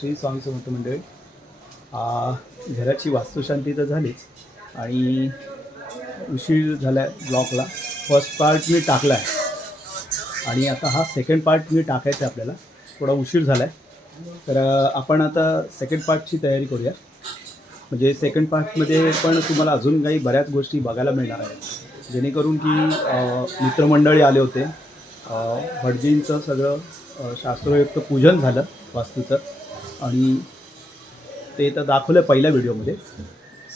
श्री स्वामी समर्थ मंडळी. घराची वास्तुशांती तर झालीच. आणि उशीर झाला आहे ब्लॉकला. फर्स्ट पार्ट मी टाकला आहे आणि आता हा सेकंड पार्ट मी टाकायचा आहे आपल्याला. थोडा उशीर झाला आहे तर आपण आता सेकंड पार्टची तयारी करूया. म्हणजे सेकंड पार्टमध्ये पण तुम्हाला अजून काही बऱ्याच गोष्टी बघायला मिळणार आहेत. जेणेकरून की मित्रमंडळी आले होते. भटजींचं सगळं शास्त्रयुक्त शास्त्रोयुक्त पूजन झालं वास्तूचं. आणि ते तर दाखवलं पहिल्या व्हिडिओमध्ये.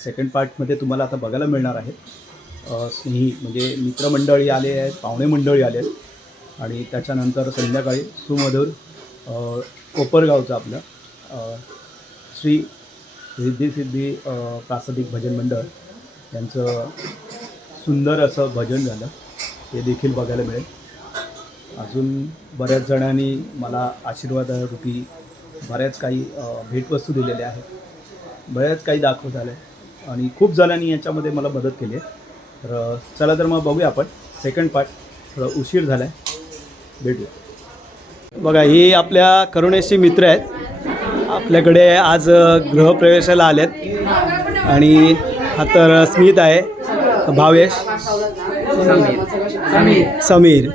सेकंड पार्टमध्ये तुम्हाला आता बघायला मिळणार आहे. स्नेही म्हणजे मित्रमंडळी आले आहेत पाहुणे मंडळी आले आहेत. आणि त्याच्यानंतर संध्याकाळी सुमधूर कोपरगावचं आपलं श्री सिद्धी सिद्धी प्रासादिक भजन मंडळ यांचं सुंदर असं भजन झालं. ते देखील बघायला मिळेल. अजून बऱ्याच जणांनी मला आशीर्वादारूपी बऱ्याच काही भेटवस्तू दिलेल्या आहेत. बऱ्याच काही दाखवत झालं आहे आणि खूप जणांनी याच्यामध्ये मला मदत केली आहे. तर चला तर मग बघूया आपण. सेकंड पार्ट थोडा उशीर झाला आहे भेटूया. बघा ही आपल्या करुणेशची मित्र आहेत. आपल्याकडे आज गृहप्रवेशाला आलेत. आणि हा तर स्मित आहे. भावेश. समीर.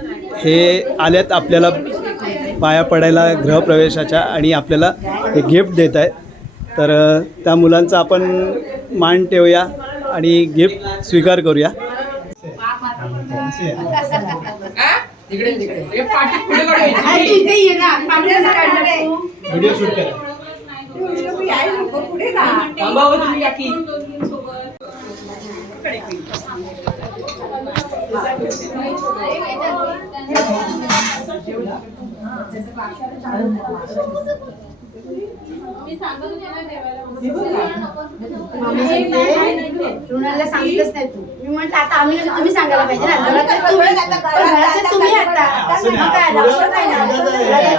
हे आल्यात आपल्याला पाया पडायला गृहप्रवेशाच्या आणि आपल्याला हे गिफ्ट देत आहेत. तर त्या मुलांचा आपण मान ठेवूया आणि गिफ्ट स्वीकार करूया. व्हिडिओ शूट करा रुणाला सांगितलंच नाही तू. मी म्हटलं आता आम्ही नाही, तुम्ही सांगायला पाहिजे ना. घरात तुम्ही आता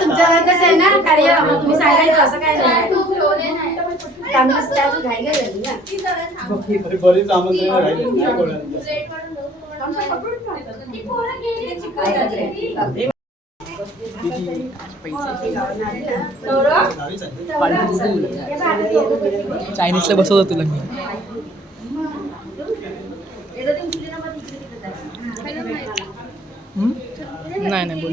तुमच्या घरातच आहे ना कार्य. तुम्ही सांगायचं असं काय नाही. बरीच आमंत्रण राहिली. चायनीजला बसवतो तुला मी. नाही नाही बोल.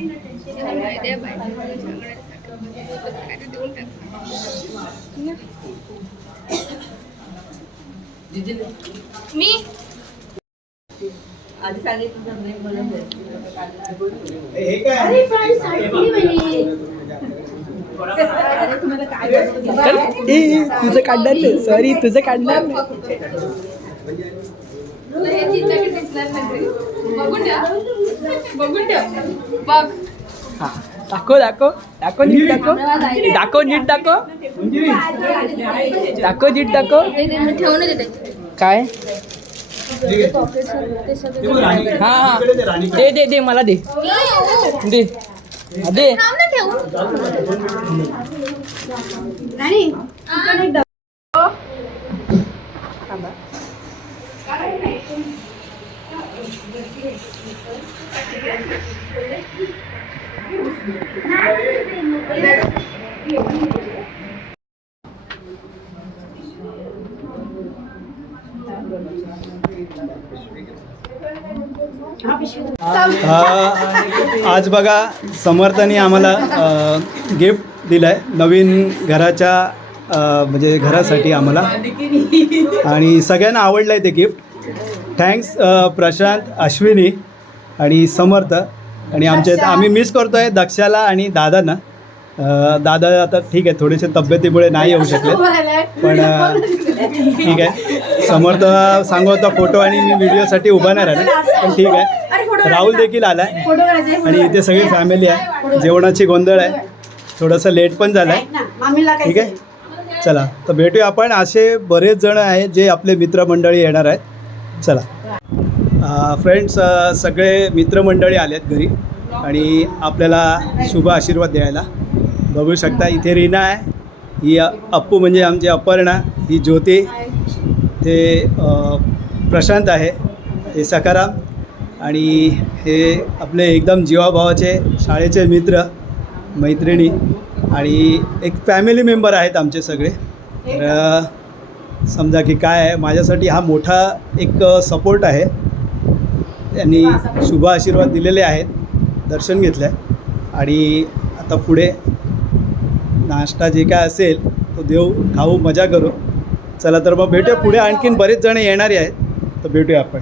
मी? हे तुझं काढणार नाही. सॉरी तुझं काढणार हे हा. दाखव दाखव. दाखव नीट दाखव. दाखव नीट दाखव. मंजिरी दाखव नीट दाखव. काय? हे घे. हे बघ, राणी. हा हा इकडे दे, राणी. दे दे दे मला दे दे हा, दे थांब ना आज बघा समर्थाने आम्हाला गिफ्ट दिलं आहे नवीन घराच्या म्हणजे घरासाठी आम्हाला. आणि सगळ्यांना आवडलं आहे ते गिफ्ट थँक्स प्रशांत अश्विनी आणि समर्थ. आणि आमच्या इथं आम्ही मिस करतो आहे दक्षाला आणि दादांना. दादा आता ठीक आहे थोडेसे तब्येतीमुळे नाही येऊ शकले. पण ठीक आहे. समर्थ सांगू होता फोटो आणि मी व्हिडिओसाठी उभा नाही राहिला पण ठीक आहे. राहुल देखील आला आहे आणि इथे सगळी फॅमिली आहे. जेवणाची गोंधळ आहे. थोडंसं लेट पण झालं आहे ठीक आहे? चला तर भेटूया आपण. असे बरेच जण आहेत जे आपले मित्रमंडळी येणार आहेत. चला. फ्रेंड्स सगळे मित्रमंडळी आलेत घरी. आणि आपल्याला शुभ आशीर्वाद द्यायला. बघू शकता इथे रीना आहे. ही अप्पू म्हणजे आमची अपर्णा ही ज्योती. ते प्रशांत आहे हे सकाराम आणि हे आपले एकदम जीवाभावाचे शाळेचे मित्र मैत्रिणी आणि एक फॅमिली मेंबर आहेत आमचे सगळे. तर समजा की काय आहे माझ्यासाठी हा मोठा एक सपोर्ट आहे. त्यांनी शुभ आशीर्वाद दिलेले आहेत दर्शन घेतलं आहे आणि आता पुढे नाश्ता जे काय असेल तो देऊ खाऊ मजा करू. चला तर मग भेटूया पुढे. आणखीन बरेच जण येणारे आहेत. तर भेटूया आपण.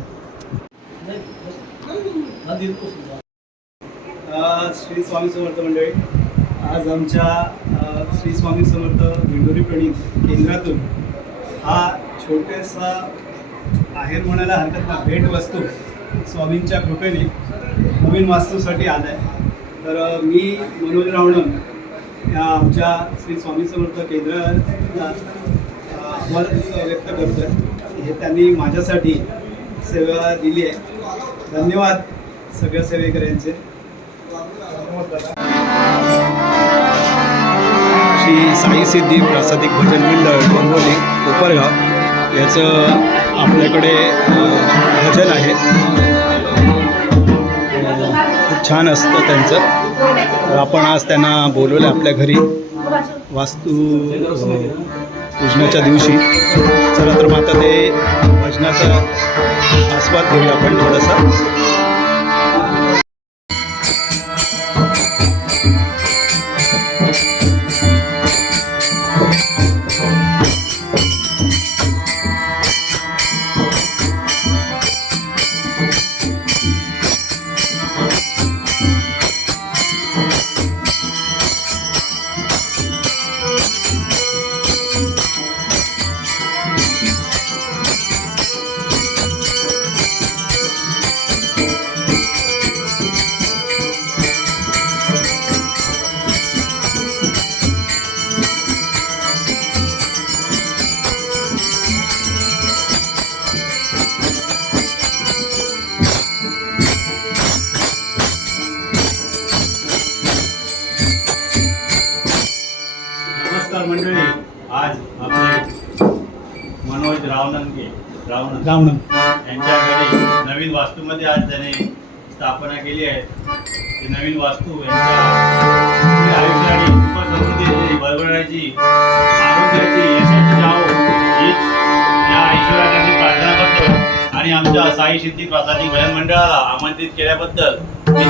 श्री स्वामी समर्थ मंडळी आज आमच्या श्री स्वामी समर्थ दिंडोरी प्रणित केंद्रातून हा छोटासा आहेर म्हणायला हरकत ना भेट वस्तू स्वामींच्या कृपेने नवीन वास्तूसाठी आला आहे तर मी मनोज रावणम या आमच्या श्री स्वामी समर्थ केंद्र आभार व्यक्त करतो आहे हे त्यांनी माझ्यासाठी सेवा दिली आहे. धन्यवाद सगळ्या सेवेकऱ्यांचे. श्री साई सिद्धी प्रासादिक भजन मंडळ डोंबोली कोपरगाव याचं आपल्याकडे भजन आहे. छान असतं त्यांचं. तर आपण आज त्यांना बोलवलं आपल्या घरी. वास्तू पूजनाच्या दिवशी. चला तर मग आता ते भजनाचा आस्वाद घेऊया आपण थोडासा. रावण यांच्याकडे नवीन वास्तूमध्ये आज त्याने स्थापना केली आहे. ते नवीन वास्तू यांच्या पुढील आयुष्य आणि सुख समृद्धी आरोग्याची यशाची जाव हीच या ईश्वराकडे प्रार्थना करतो. आणि आमच्या साई सिद्धी प्रासादिक भजन मंडळाला आमंत्रित केल्याबद्दल मी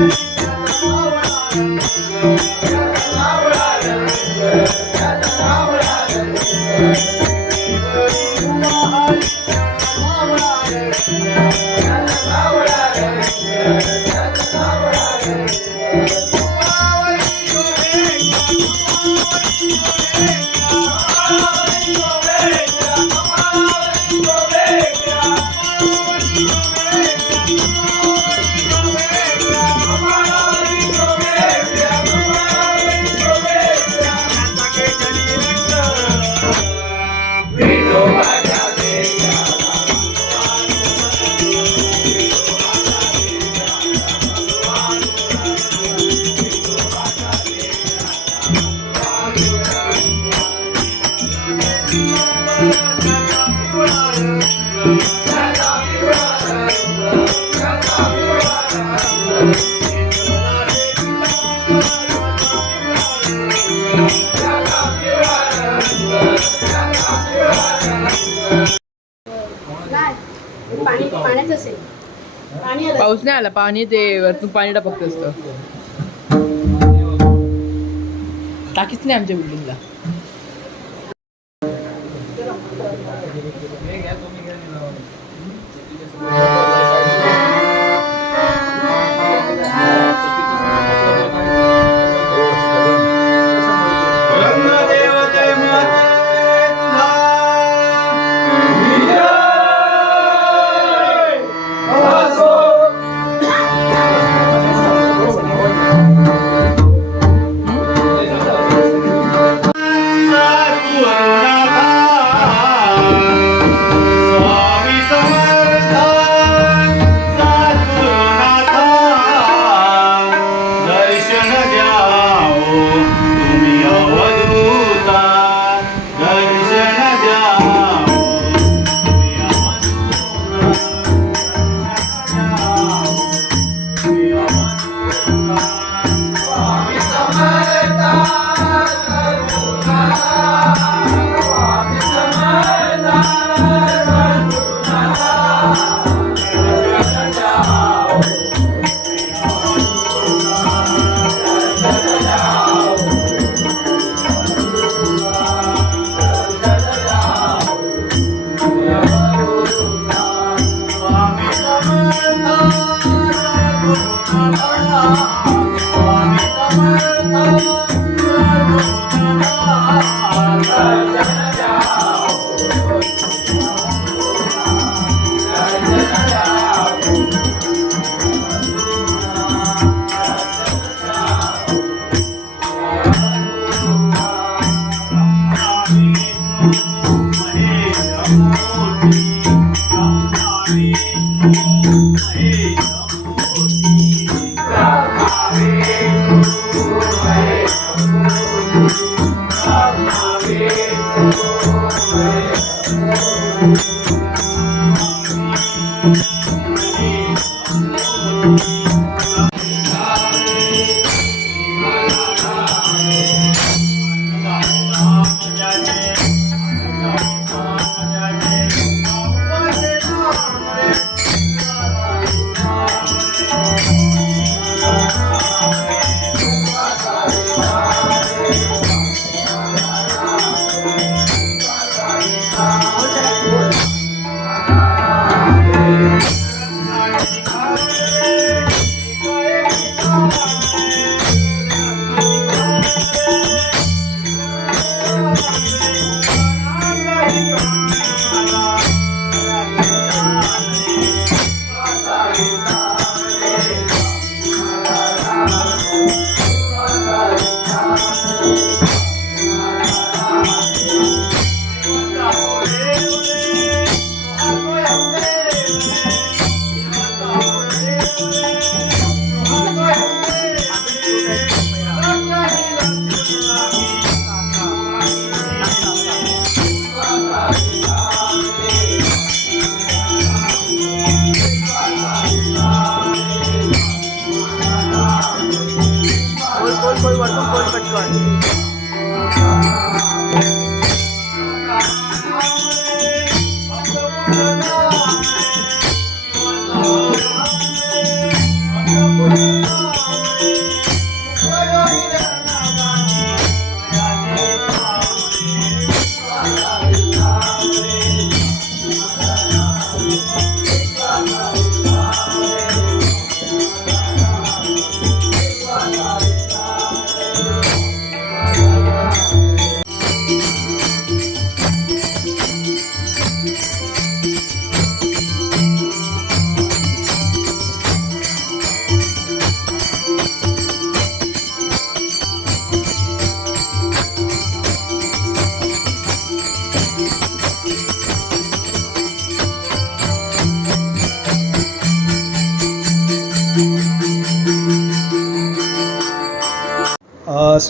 नाही पाऊस नाही आला पाणी ते वरतून पाणी टाकत असतं. टाकीच नाही आमच्या बिल्डिंगला स्वामी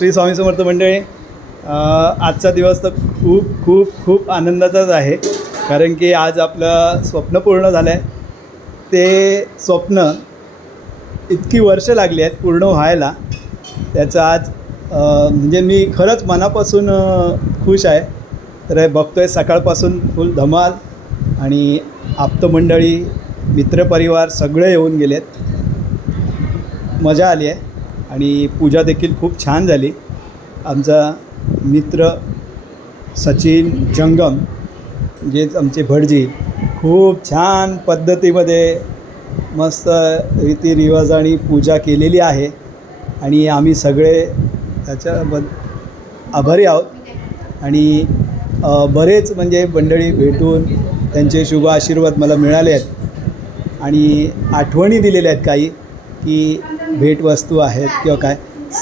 श्री स्वामी समर्थ मंडळी आजचा दिवस तर खूप खूप खूप आनंदाचाच आहे. कारण की आज आपलं स्वप्न पूर्ण झालं आहे ते स्वप्न इतकी वर्ष लागली आहेत पूर्ण व्हायला. त्याचं आज म्हणजे मी खरंच मनापासून खुश आहे. तर हे बघतोय सकाळपासून फुल धमाल आणि आप्तमंडळी मित्रपरिवार सगळे येऊन गेलेत. मजा आली आहे. आणि पूजा देखील खूप छान झाली. आमचा मित्र सचिन जंगम जेच आमचे भटजी खूप छान पद्धतीमध्ये मस्त रीतिरिवाजाने पूजा केलेली आहे. आणि आम्ही सगळे त्याच्याबद्द आभारी आहोत. आणि बरेच म्हणजे मंडळी भेटून त्यांचे शुभ आशीर्वाद मला मिळाले आहेत. आणि आठवणी दिलेल्या आहेत काही की भेटवस्तू आहेत किंवा काय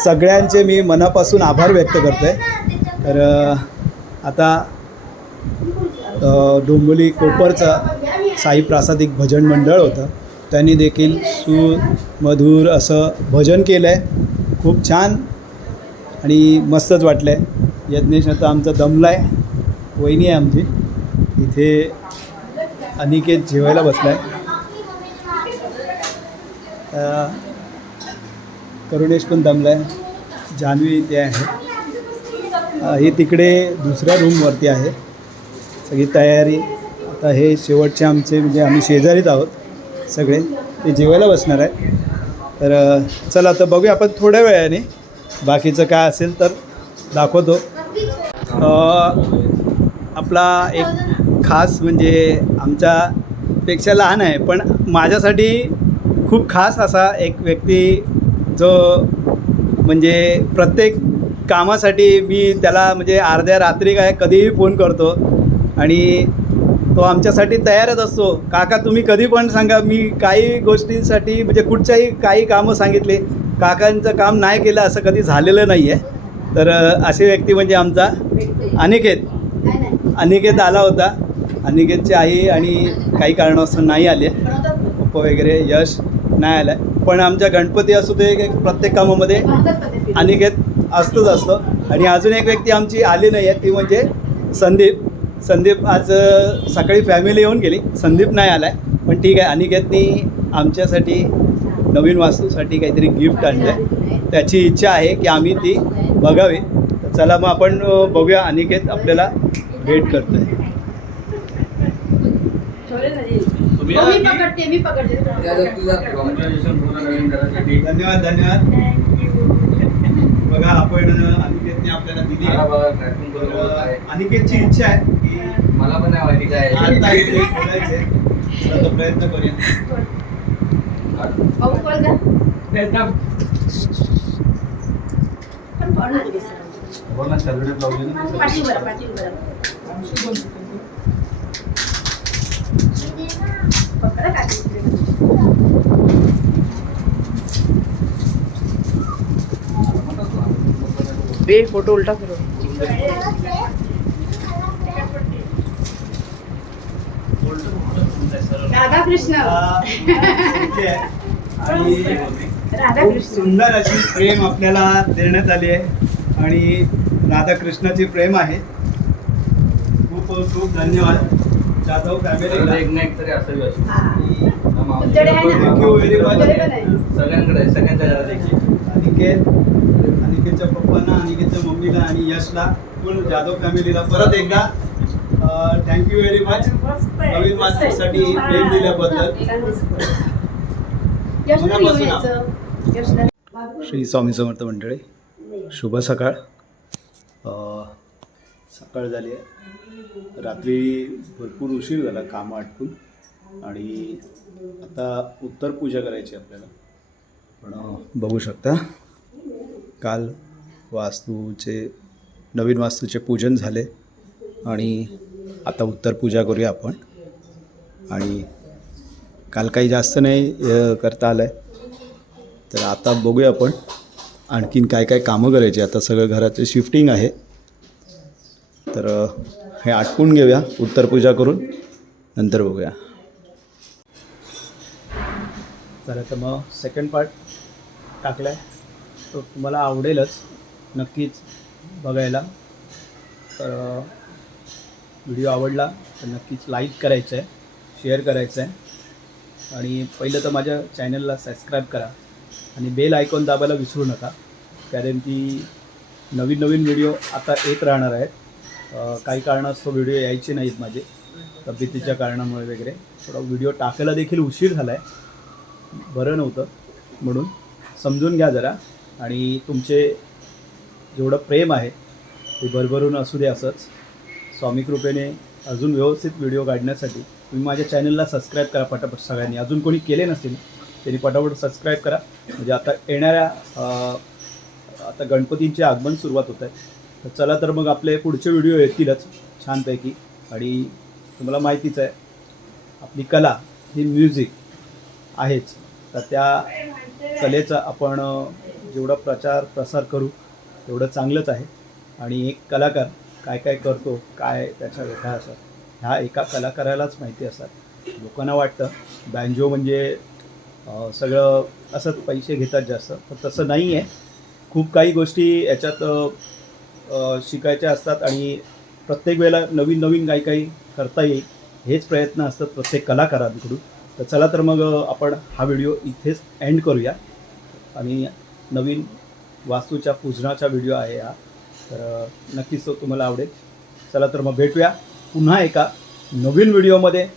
सगळ्यांचे मी मनापासून आभार व्यक्त करतो आहे तर आता डोंबोली कोपरचं साई प्रासादिक भजन मंडळ होतं. त्यांनी देखील सुमधूर असं भजन केलं आहे खूप छान आणि मस्तच वाटलं आहे यज्ञेश आता आमचा दमला आहे वहिनी आहे आमची. इथे अनिकेत जेवायला बसला आहे करुणेश पण दमला आहे जान्हवी इथे आहे. हे ही तिकडे दुसऱ्या रूमवरती आहे. सगळी तयारी. आता हे शेवटचे आमचे म्हणजे आम्ही शेजारीच आहोत सगळे. ते जेवायला बसणार आहे. तर चला आता बघूया आपण थोड्या वेळाने बाकीचं काय असेल तर दाखवतो. आपला एक खास म्हणजे आमच्यापेक्षा लहान आहे पण माझ्यासाठी खूप खास असा एक व्यक्ती जो म्हणजे प्रत्येक कामासाठी मी त्याला म्हणजे अर्ध्या रात्री काय कधीही फोन करतो. आणि तो आमच्यासाठी तयारच असतो. काका तुम्ही कधी पण सांगा मी काही गोष्टींसाठी म्हणजे कुठच्याही काही कामं सांगितले काकांचं काम नाही केलं असं कधी झालेलं नाही आहे तर असे अशी व्यक्ती म्हणजे आमचा अनिकेत. अनिकेत आला होता. अनिकेतची आई आणि काही कारणास्तव नाही आले. पप्पा वगैरे यश नाही आलं आहे पण आमच्या गणपती असू दे प्रत्येक कामामध्ये अनिकेत असतंच असतं. आणि अजून एक व्यक्ती आमची आली नाही आहे ती म्हणजे संदीप. संदीप आज सकाळी फॅमिली येऊन गेली. संदीप नाही आला आहे पण ठीक आहे. अनिकेतनी आमच्यासाठी नवीन वास्तूसाठी काहीतरी गिफ्ट आणलं आहे त्याची इच्छा आहे की आम्ही ती बघावी. चला मग आपण बघूया. अनिकेत आपल्याला भेट करतो आहे मी पकडते मी पकडते. धन्यवाद धन्यवाद. बघा आपण अनिकेतने आपल्याला दिली. अनिकेतची इच्छा आहे की मला पण नाही बोलायचे प्रयत्न करूया. हो ना. सर्व ब्लाऊज रे फोटो उलटा फिरव राधा कृष्ण. आणि राधा सुंदर अशी प्रेम आपल्याला देण्यात आली आहे. आणि राधाकृष्णाची प्रेम आहे. खूप खूप धन्यवाद. जाधव फॅमिलीला एक तरी असावी अशी. तुमच्याकडे आहे ना. तुमच्याकडे पण आहे. सगळ्यांकडे आहे, सगळ्यांच्या घरात एक एक. अनिकेत अनिकेतच्या पप्पांना अनिकेतच्या मम्मीला आणि यशला. पूर्ण जाधव फॅमिलीला परत एकदा थँक्यू व्हेरी मच नवीन वास्तूसाठी प्रेम दिल्याबद्दल. मनापासून यायचं. श्री स्वामी समर्थ मंडळी शुभ सकाळ. सकाळ झाली आहे. रात्री भरपूर उशीर झाला कामं आटपून. आणि आता उत्तर पूजा करायची आपल्याला. पण बघू शकता काल वास्तूचे नवीन वास्तूचे पूजन झाले. आणि आता उत्तर पूजा करूया आपण. आणि काल काही जास्त नाही करता आलं आहे तर आता बघूया आपण आणखीन काय काय कामं करायची. आता सगळं घराचं शिफ्टिंग आहे. तर हे आटपून घेऊया. उत्तर पूजा करून नंतर बघूया. तर मग सेकंड पार्ट टाकला आहे तो तुम्हाला आवडेलच नक्कीच बघायला. तर व्हिडिओ आवडला तर नक्कीच लाईक करायचं आहे शेअर करायचं आहे आणि पहिलं तर माझ्या चॅनलला सबस्क्राईब करा. आणि बेल आयकॉन दाबायला विसरू नका. कारण की नवीन नवीन व्हिडिओ आता येत राहणार आहेत. काही कारणास्तव व्हिडिओ यायचे नाहीत माझे तब्येतीच्या कारणामुळे वगैरे. थोडा व्हिडिओ टाकायला देखील उशीर झाला आहे बरं नव्हतं म्हणून. समजून घ्या जरा. आणि तुमचे जेवढं प्रेम आहे ते भरभरून असू दे असंच. स्वामी कृपेने अजून व्यवस्थित व्हिडिओ काढण्यासाठी तुम्ही माझ्या चॅनलला सबस्क्राईब करा पटापट सगळ्यांनी. अजून कोणी केले नसतील त्यांनी पटापट सबस्क्राईब करा. म्हणजे आता येणाऱ्या आता गणपतींचे आगमन सुरुवात होत आहे तर चला तर मग आपले पुढचे व्हिडिओ येतीलच छानपैकी. आणि तुम्हाला माहितीच आहे आपली कला ही म्युझिक आहेच. तर त्या कलेचा आपण जेवढा प्रचार प्रसार करू तेवढं चांगलंच आहे. आणि एक कलाकार काय काय करतो काय त्याच्या व्यथा असतात ह्या एका कलाकारालाच माहिती असतात. लोकांना वाटतं बँजो म्हणजे सगळं असंच पैसे घेतात जास्त पण तसं नाही आहे खूप काही गोष्टी याच्यात शिकायच्या असतात आणि प्रत्येक वेळेला नवीन नवीन काही काही करता येईल हेच प्रयत्न असतात प्रत्येक कलाकारांकडून. तर चला तर मग आपण हा व्हिडिओ इथेच एंड करूया. आणि नवीन वास्तूच्या पूजनाचा व्हिडिओ आहे हा. तर नक्कीच तो तुम्हाला आवडेल. चला तर मग भेटूया पुन्हा एका नवीन व्हिडिओमध्ये.